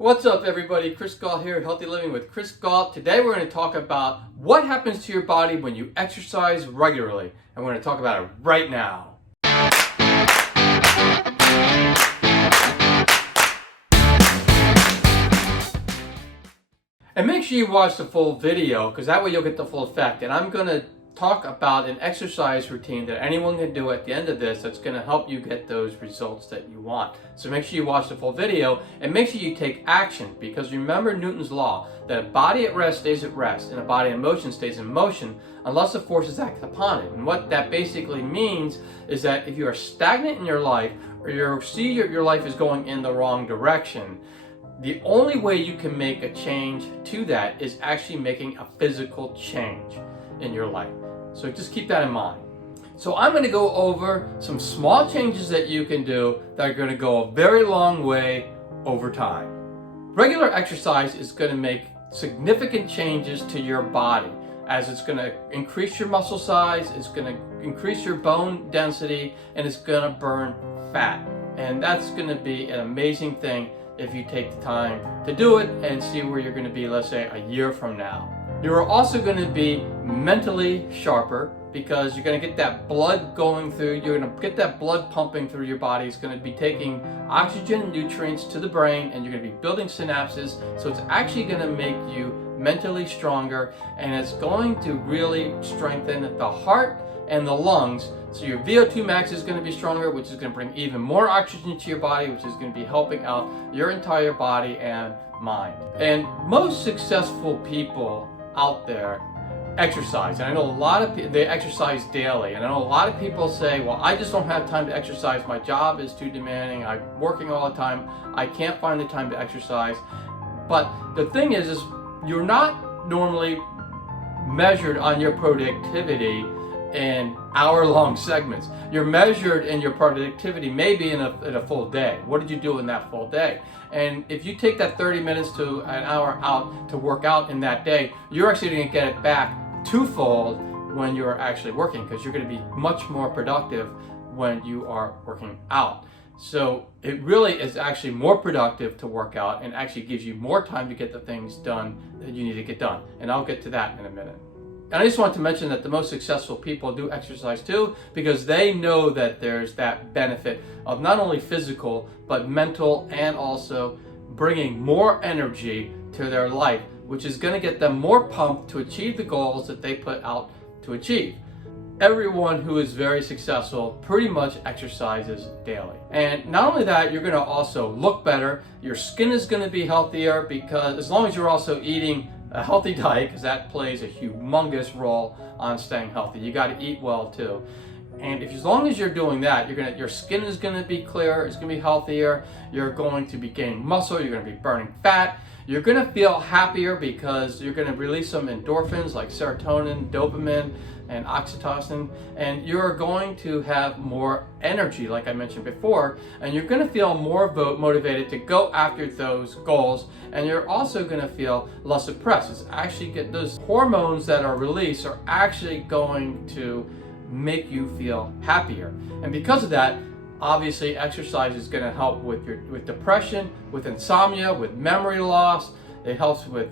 What's up everybody, Chris Galt here, Healthy Living with Chris Galt. Today we're going to talk about what happens to your body when you exercise regularly. And we're going to talk about it right now. And make sure you watch the full video because that way you'll get the full effect. And I'm going to talk about an exercise routine that anyone can do at the end of this that's going to help you get those results that you want. So make sure you watch the full video and make sure you take action, because remember Newton's law that a body at rest stays at rest and a body in motion stays in motion unless the forces act upon it. And what that basically means is that if you are stagnant in your life or you see your life is going in the wrong direction, the only way you can make a change to that is actually making a physical change in your life. So just keep that in mind. So I'm going to go over some small changes that you can do that are going to go a very long way over time. Regular exercise is going to make significant changes to your body, as it's going to increase your muscle size, it's going to increase your bone density, and it's going to burn fat. And that's going to be an amazing thing if you take the time to do it and see where you're going to be, let's say, a year from now. You're also going to be mentally sharper because you're going to get that blood going through, you're going to get that blood pumping through your body. It's going to be taking oxygen and nutrients to the brain, and you're going to be building synapses. So it's actually going to make you mentally stronger, and it's going to really strengthen the heart and the lungs. So your VO2 max is going to be stronger, which is going to bring even more oxygen to your body, which is going to be helping out your entire body and mind. And most successful people out there exercise, and I know a lot of people, they exercise daily, and I know a lot of people say, well, I just don't have time to exercise, my job is too demanding, I'm working all the time, I can't find the time to exercise. But the thing is you're not normally measured on your productivity in hour-long segments. You're measured in your productivity maybe in a full day. What did you do in that full day? And if you take that 30 minutes to an hour out to work out in that day, you're actually going to get it back twofold when you're actually working, because you're going to be much more productive when you are working out. So it really is actually more productive to work out and actually gives you more time to get the things done that you need to get done. And I'll get to that in a minute. And I just want to mention that the most successful people do exercise too, because they know that there's that benefit of not only physical, but mental, and also bringing more energy to their life, which is going to get them more pumped to achieve the goals that they put out to achieve. Everyone who is very successful pretty much exercises daily. And not only that, you're going to also look better. Your skin is going to be healthier, because as long as you're also eating a healthy diet, because that plays a humongous role on staying healthy. You got to eat well too. And as long as you're doing that, your skin is going to be clearer, it's going to be healthier, you're going to be gaining muscle, you're going to be burning fat, you're going to feel happier because you're going to release some endorphins like serotonin, dopamine, and oxytocin, and you're going to have more energy, like I mentioned before, and you're going to feel more motivated to go after those goals, and you're also going to feel less depressed. It's actually those hormones that are released are actually going to make you feel happier. And because of that, obviously exercise is going to help with depression, with insomnia, with memory loss. It helps with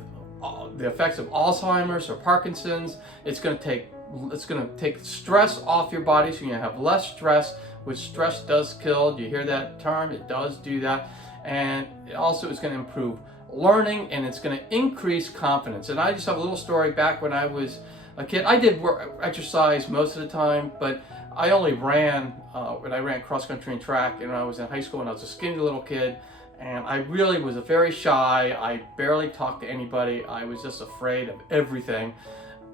the effects of Alzheimer's or Parkinson's. It's going to take stress off your body, so you have less stress, which stress does kill. Do you hear that term? It does do that. And it also is going to improve learning, and it's going to increase confidence. And I just have a little story. Back when I was a kid, I did exercise most of the time, but I only ran when I ran cross country and track, and when I was in high school, and I was a skinny little kid, and I really was very shy. I barely talked to anybody. I was just afraid of everything,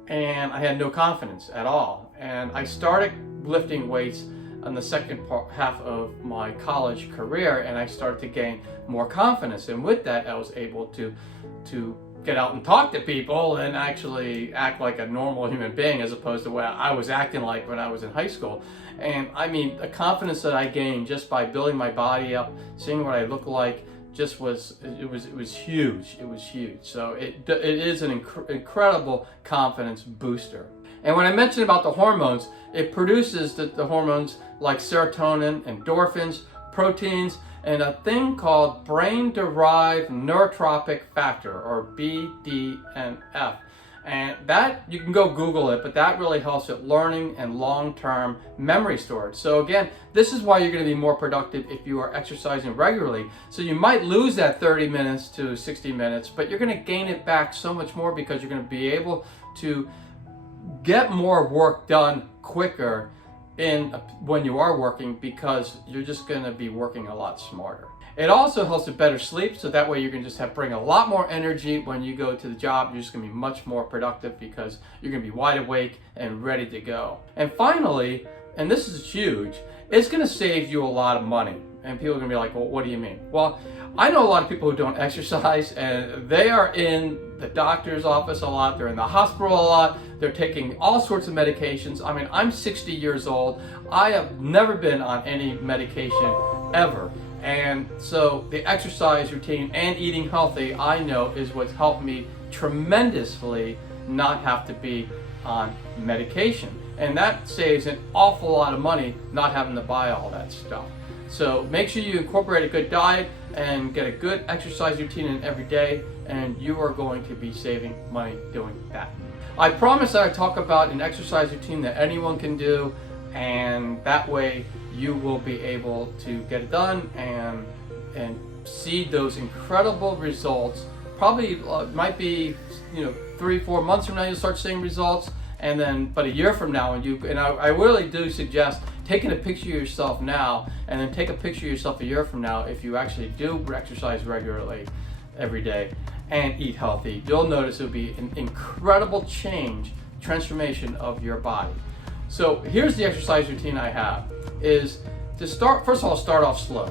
and I had no confidence at all. And I started lifting weights in the second half of my college career, and I started to gain more confidence. And with that, I was able to get out and talk to people and actually act like a normal human being, as opposed to what I was acting like when I was in high school. And I mean, the confidence that I gained just by building my body up, seeing what I look like, just was huge. It was huge. So it is an incredible confidence booster. And when I mentioned about the hormones, it produces the hormones like serotonin, endorphins, proteins, and a thing called brain-derived neurotrophic factor, or BDNF. And that, you can go Google it, but that really helps with learning and long-term memory storage. So again, this is why you're going to be more productive if you are exercising regularly. So you might lose that 30 minutes to 60 minutes, but you're going to gain it back so much more because you're going to be able to get more work done quicker when you are working, because you're just going to be working a lot smarter. It also helps with better sleep, so that way you can just bring a lot more energy when you go to the job. You're just going to be much more productive because you're going to be wide awake and ready to go. And finally, and this is huge, it's going to save you a lot of money. And people are going to be like, well, what do you mean? Well, I know a lot of people who don't exercise, and they are in the doctor's office a lot, they're in the hospital a lot, they're taking all sorts of medications. I mean, I'm 60 years old. I have never been on any medication ever. And so the exercise routine and eating healthy, I know, is what's helped me tremendously not have to be on medication. And that saves an awful lot of money not having to buy all that stuff. So make sure you incorporate a good diet and get a good exercise routine in every day, and you are going to be saving money doing that. I promise that I talk about an exercise routine that anyone can do, and that way you will be able to get it done and see those incredible results. Probably might be 3-4 months from now you'll start seeing results, and then but a year from now, I really do suggest taking a picture of yourself now and then take a picture of yourself a year from now if you actually do exercise regularly every day and eat healthy. You'll notice it'll be an incredible transformation of your body. So here's the exercise routine I have, is to start, first of all, start off slow.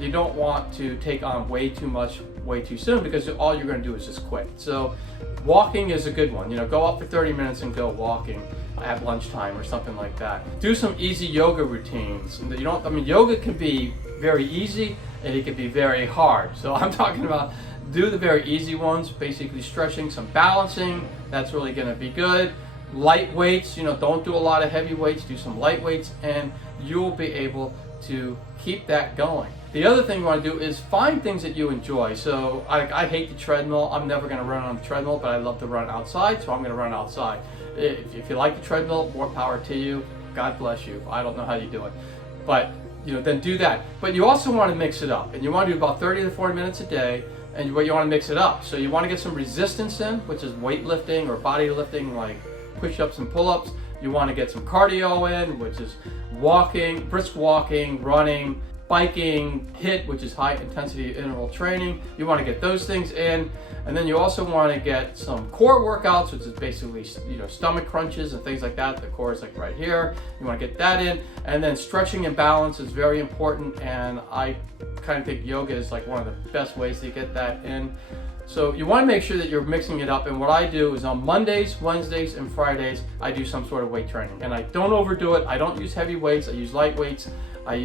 You don't want to take on way too much way too soon, because all you're going to do is just quit. So walking is a good one. Go up for 30 minutes and go walking at lunchtime or something like that. Do some easy yoga routines. Yoga can be very easy and it can be very hard. So I'm talking about do the very easy ones, basically stretching, some balancing. That's really going to be good. Light weights, don't do a lot of heavy weights, do some light weights, and you'll be able to keep that going. The other thing you want to do is find things that you enjoy. So I hate the treadmill. I'm never going to run on the treadmill, but I love to run outside, so I'm going to run outside. If you like the treadmill, more power to you. God bless you. I don't know how you do it, but then do that. But you also want to mix it up, and you want to do about 30 to 40 minutes a day. And you want to mix it up. So you want to get some resistance in, which is weightlifting or body lifting, like push-ups and pull-ups. You want to get some cardio in, which is walking, brisk walking, running, biking, HIIT, which is high intensity interval training. You want to get those things in. And then you also want to get some core workouts, which is basically stomach crunches and things like that. The core is like right here. You want to get that in. And then stretching and balance is very important, and I kind of think yoga is like one of the best ways to get that in. So you want to make sure that you're mixing it up, and what I do is on Mondays, Wednesdays, and Fridays I do some sort of weight training, and I don't overdo it. I don't use heavy weights. I use light weights. I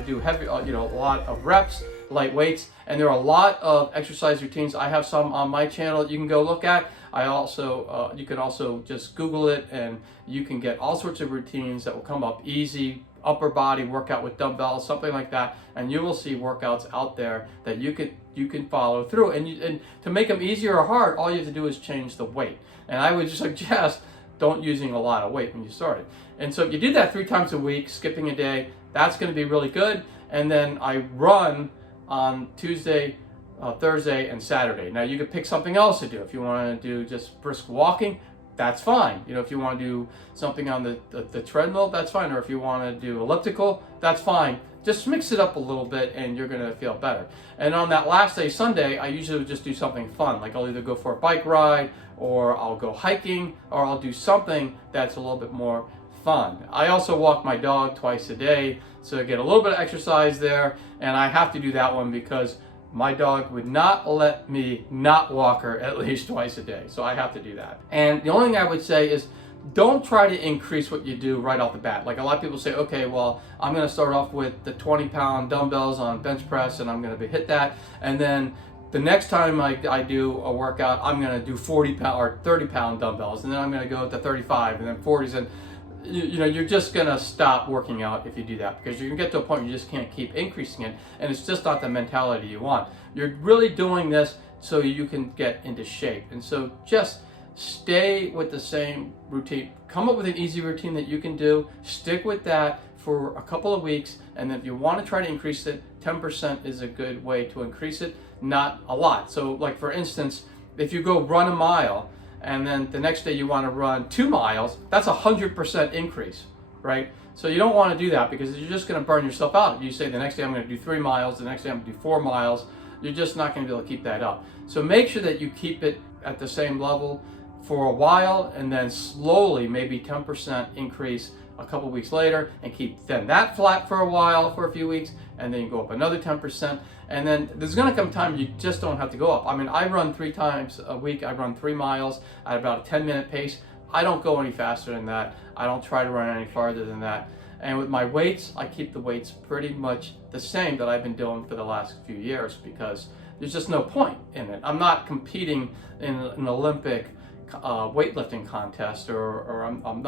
do heavy, a lot of reps, light weights, and there are a lot of exercise routines. I have some on my channel that you can go look at. You can also just Google it, and you can get all sorts of routines that will come up easy. Upper body workout with dumbbells, something like that, and you will see workouts out there that you can follow through. And to make them easier or hard, all you have to do is change the weight. And I would just suggest don't using a lot of weight when you start it. And so if you do that 3 times a week, skipping a day, that's going to be really good. And then I run on Tuesday, Thursday, and Saturday. Now you could pick something else to do. If you want to do just brisk walking, that's fine. If you want to do something on the treadmill, that's fine. Or if you want to do elliptical, that's fine. Just mix it up a little bit and you're going to feel better. And on that last day, Sunday, I usually just do something fun. Like I'll either go for a bike ride, or I'll go hiking, or I'll do something that's a little bit more fun. I also walk my dog twice a day, so I get a little bit of exercise there. And I have to do that one because my dog would not let me not walk her at least twice a day. So I have to do that. And the only thing I would say is don't try to increase what you do right off the bat. Like a lot of people say, okay, well, I'm going to start off with the 20-pound dumbbells on bench press, and I'm going to hit that. And then the next time I do a workout, I'm going to do 40-pound or 30-pound dumbbells. And then I'm going to go to 35 and then 40s. And you're just gonna stop working out if you do that, because you're gonna get to a point where you just can't keep increasing it, and it's just not the mentality you want. You're really doing this so you can get into shape, and so just stay with the same routine. Come up with an easy routine that you can do. Stick with that for a couple of weeks, and then if you want to try to increase it, 10% is a good way to increase it, not a lot. So like for instance, if you go run a mile and then the next day you want to run 2 miles, that's 100% increase, right? So you don't want to do that, because you're just going to burn yourself out. If you say the next day I'm going to do 3 miles, the next day I'm going to do 4 miles, you're just not going to be able to keep that up. So make sure that you keep it at the same level for a while, and then slowly, maybe 10% increase a couple weeks later, and keep then that flat for a while, for a few weeks, and then you go up another 10%, and then there's going to come time you just don't have to go up. I mean, I run 3 times a week. I run 3 miles at about a 10-minute pace. I don't go any faster than that. I don't try to run any farther than that. And with my weights, I keep the weights pretty much the same that I've been doing for the last few years, because there's just no point in it. I'm not competing in an Olympic weightlifting contest, or I'm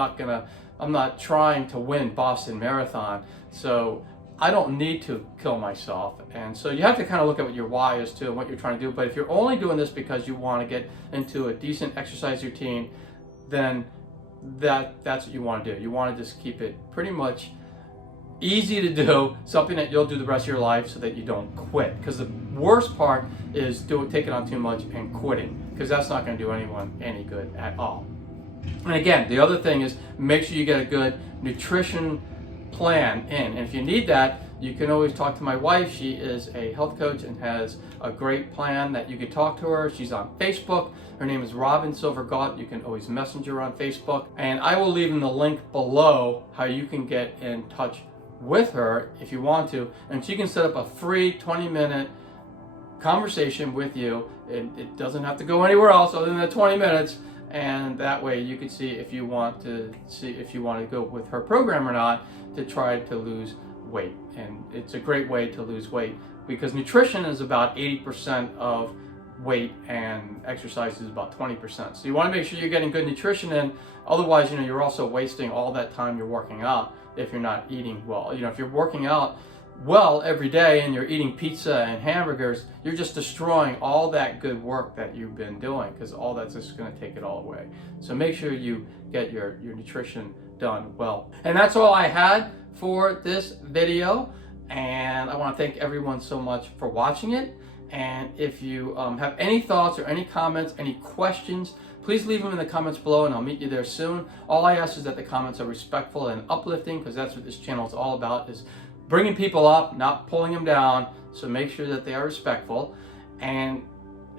not trying to win Boston Marathon, so I don't need to kill myself. And so you have to kind of look at what your why is too, and what you're trying to do. But if you're only doing this because you want to get into a decent exercise routine, then that's what you want to do. You want to just keep it pretty much easy to do, something that you'll do the rest of your life, so that you don't quit. Because the worst part is taking on too much and quitting, because that's not going to do anyone any good at all. And again, the other thing is, make sure you get a good nutrition plan in. And if you need that, you can always talk to my wife. She is a health coach and has a great plan that you could talk to her. She's on Facebook. Her name is Robin Silvergaut. You can always message her on Facebook. And I will leave in the link below how you can get in touch with her if you want to. And she can set up a free 20-minute conversation with you. It doesn't have to go anywhere else other than the 20 minutes. And that way you can see if you want to go with her program or not, to try to lose weight. And it's a great way to lose weight, because nutrition is about 80% of weight and exercise is about 20%. So you want to make sure you're getting good nutrition in. Otherwise, you're also wasting all that time you're working out if you're not eating well. If you're working out well every day and you're eating pizza and hamburgers, you're just destroying all that good work that you've been doing, because all that's just going to take it all away. So make sure you get your nutrition done well. And that's all I had for this video, and I want to thank everyone so much for watching it. And if you have any thoughts or any comments, any questions, please leave them in the comments below, and I'll meet you there soon. All I ask is that the comments are respectful and uplifting, because that's what this channel is all about, is bringing people up, not pulling them down. So make sure that they are respectful. And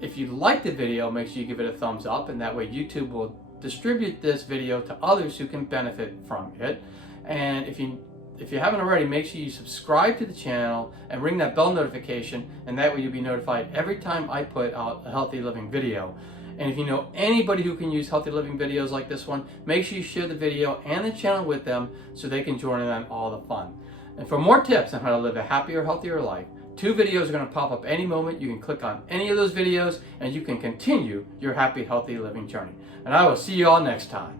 if you like the video, make sure you give it a thumbs up, and that way YouTube will distribute this video to others who can benefit from it. And if you haven't already, make sure you subscribe to the channel and ring that bell notification, and that way you'll be notified every time I put out a healthy living video. And if you know anybody who can use healthy living videos like this one, make sure you share the video and the channel with them, so they can join in on all the fun. And for more tips on how to live a happier, healthier life, 2 videos are going to pop up any moment. You can click on any of those videos and you can continue your happy, healthy living journey. And I will see you all next time.